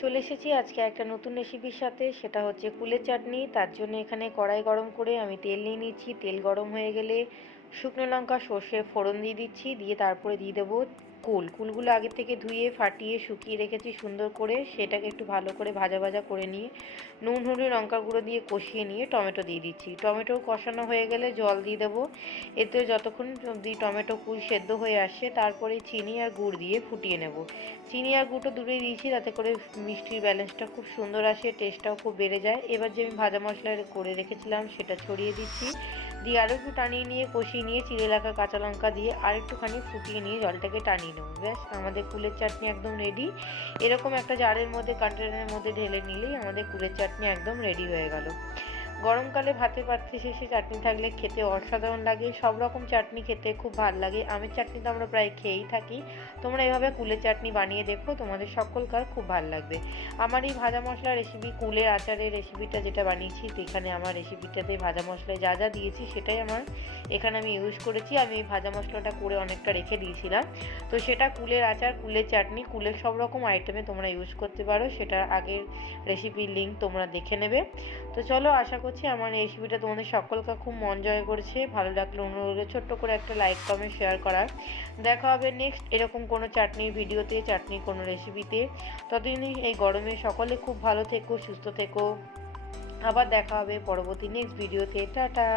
চলে এসেছি আজকে একটা নতুন রেসিপির সাথে, সেটা হচ্ছে কুলের চাটনি। তার জন্য এখানে কড়াই গরম করে আমি তেল নিয়ে নিচ্ছি। তেল গরম হয়ে গেলে শুকনো লঙ্কা, সর্ষে ফোড়ন দিয়ে দিচ্ছি, দিয়ে তারপরে দিয়ে দেবো কুল। কুলগুলো আগে থেকে ধুয়ে, ফাটিয়ে, শুকিয়ে রেখেছি সুন্দর করে। সেটাকে একটু ভালো করে ভাজা ভাজা করে নিয়ে, নুন, হলুদ, লঙ্কা গুঁড়ো দিয়ে কষিয়ে নিয়ে টমেটো দিয়ে দিচ্ছি। টমেটো কষানো হয়ে গেলে জল দিয়ে দেবো। এতে যতক্ষণ অবধি টমেটো কুল সেদ্ধ হয়ে আসে তারপরে চিনি আর গুড় দিয়ে ফুটিয়ে নেব। চিনি আর গুঁড়ো দূরেই দিয়েছি, তাতে করে মিষ্টির ব্যালেন্সটা খুব সুন্দর আসে টেস্টটাও খুব বেড়ে যায়। এবার যে আমি ভাজা মশলা করে রেখেছিলাম, সেটা ছড়িয়ে দিচ্ছি। দিয়ে আরও একটু টানিয়ে নিয়ে কষিয়ে নিয়ে চিড়ে রাখা কাঁচা লঙ্কা দিয়ে আর একটুখানি ফুটিয়ে নিয়ে জলটাকে টানিয়ে নেব। ব্যাস, আমাদের কুলের চাটনি একদম রেডি এরকম একটা জারের মধ্যে কন্টেনারের মধ্যে ঢেলে নিলেই আমাদের কুলের চাটনি একদম রেডি হয়ে গেল। গরমকালে ভাতে পাত্রে শেষে চাটনি থাকলে খেতে অসাধারণ লাগে, সব রকম চাটনি খেতে খুব ভালো লাগে। আমের চাটনি তো আমরা প্রায় খেয়েই থাকি। তোমরা এভাবে কুলের চাটনি বানিয়ে দেখো, তোমাদের সকলকার খুব ভালো লাগবে। আমার এই ভাজা মশলা রেসিপি কুলের আচারের রেসিপিটা যেটা বানিয়েছি এখানে আমার রেসিপিটাতে ভাজা মশলায় যা যা দিয়েছি, সেটাই আমার এখানে আমি ইউজ করেছি। আমি এই ভাজা মশলাটা করে অনেকটা রেখে দিয়েছিলাম। তো সেটা কুলের আচার, কুলের চাটনি, কুলের সব রকম আইটেমে তোমরা ইউজ করতে পারো। সেটা আগের রেসিপির লিঙ্ক তোমরা দেখে নেবে। তো চলো, আশা করছি, আমার রেসিপিটা তোমাদের সকলকে খুব মন জয় করছে। ভালো লাগলে অনুরোধ ছোট্ট করে একটা লাইক কমেন্ট শেয়ার করার। দেখা হবে নেক্সট এরকম কোনো চাটনির ভিডিওতে চাটনির কোনো রেসিপিতে ততদিনই এই গরমে সকলে খুব ভালো থেকো, সুস্থ থেকো। আবার দেখা হবে পরবর্তী নেক্সট ভিডিওতে টাটা!